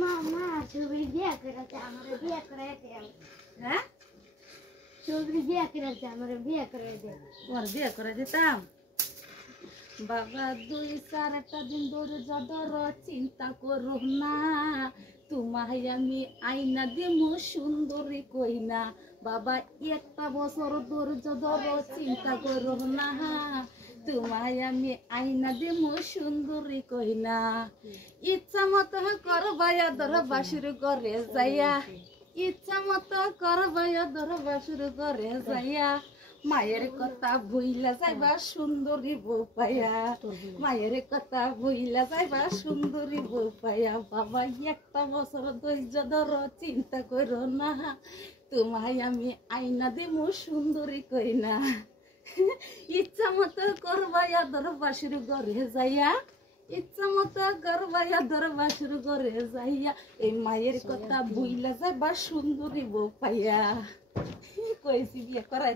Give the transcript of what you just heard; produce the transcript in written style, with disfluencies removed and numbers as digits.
মামা ছবি বিয়ে করেছে আমার বিয়ে করে দেন। হ্যাঁ ছবি বিয়ে করেছে আমার বিয়ে করে দেন। তোমার বিয়ে করে দিতাম বাবা 2-4টা দিন ধরে যদর চিন্তা করো না তোমায় আমি আইনা দিমু সুন্দরী কইনা বাবা একটা বছর ধৈর্য ধরো চিন্তা করো না তোমায় আমি আইনা দিমু সুন্দরী কইনা ইচ্ছা মতো করবায়া ধর বাসুর ঘরে যাইয়া ইচ্ছা মতো করবায়া ধর বাসুর ঘরে যাইয়া মায়ের কথা ভুইলা যাইবা সুন্দরী বউ পাইয়া মায়ের কথা ভুইলা যাইবা সুন্দরী বউ পাইয়া বাবা একটা বছর ধৈর্য ধরো চিন্তা করো না তোমায় আমি আইনা দিমু সুন্দরী কইনা ইচ্ছা মতো করবাইয়া ধর বাসুর ঘরে যাইয়া ইচ্ছা মতো করবাইয়া ধর বাসুর ঘরে যাইয়া এই মায়ের কথা ভুইলা যাইবা সুন্দরী বউ পাইয়া কইছি বিয়ে করাই